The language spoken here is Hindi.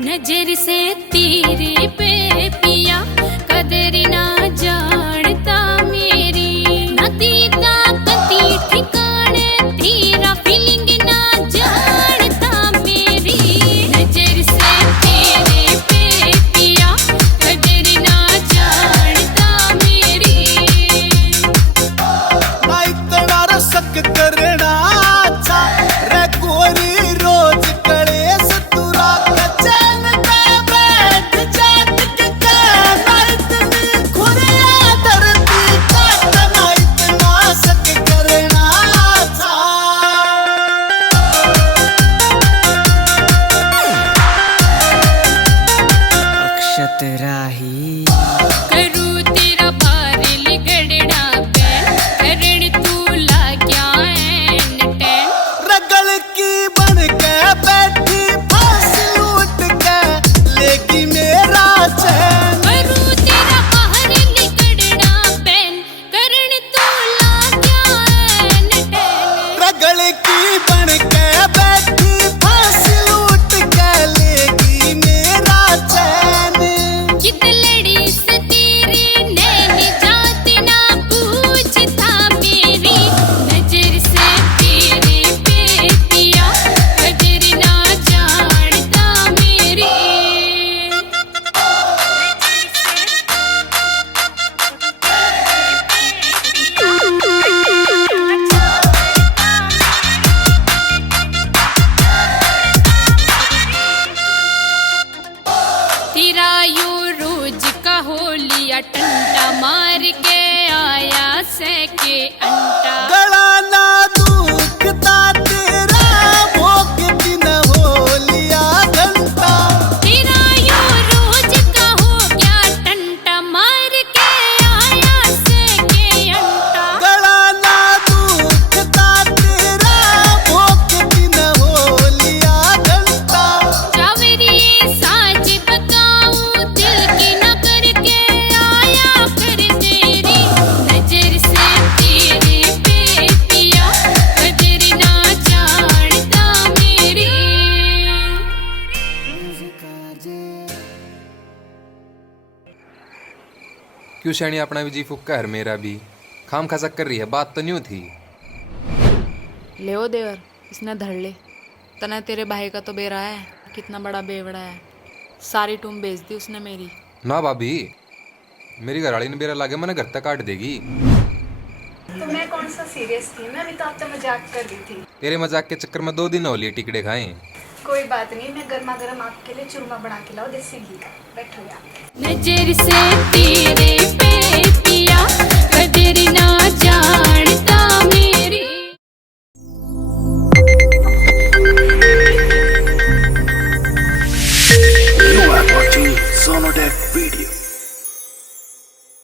नजर से तेरे पे पिया कदर ना जानता मेरी न दीदा कती ठिकाने तेरा फीलिंग ना जानता मेरी नजर से तेरे पे पिया कदर ना जानता मेरी ना इतना रसक करना अच्छा रे गोरी रोज कलेस तुरा कचन पे बैठ जाट के कहना इतनी खुरिया धरती काटना इतना सक करना अच्छा अक्षत राही करूँ तेरा बार लिगड़ना बैन करण तू लाग्या एन टेन रगल की बन के बैठी फांस लूट के लेगी मेरा चैन करूँ तेरा बाहर लिगड़ना बैन करण तू लाग्या एन टेन रगल की बन के बैठी फांस लूट के लेगी मेरा चैन कित लड़ी से तेरी नैनी जात ना पूछता मेरी नजर से तेरे पे पिया कदर ना जानता मेरी तेरा यो रोज का हो लिया टंटा मार के आया सके अंटा गला ना दुखता तेरा भोग दिन हो लिया घंटा तेरा यो रोज का हो गया टंटा मार के आया सके अंटा गला ना दुखता तेरा भोग दिन हो लिया घंटा जावेरी साज बताऊं दिल की न करके आया कर तेरी नजर से तेरे पे पिया कदर ना जानता मेरी क्यों शैनी अपना भी जी फुक्का है मेरा भी खाम खसक कर रही है बात तो न्यू थी ले देवर इसने धड़ ले तना तेरे भाई का तो बेरा है कितना बड़ा बेवड़ा है सारी टूम बेच दी उसने मेरी ना भाभी मेरी घरवाली ने बेरा लागे मैंने घर तक काट देगी तो मैं कौन सा सीरियस थी, मैं भी तो आपसे मजाक कर रही थी। तेरे मजाक के चक्कर में 2 दिन हो लिए टिकड़े खाए कोई बात नहीं, मैं गर्मा गर्म आपके लिए चूरमा बना के लाओ देसी घी का। बैठो यार। नजर से तेरे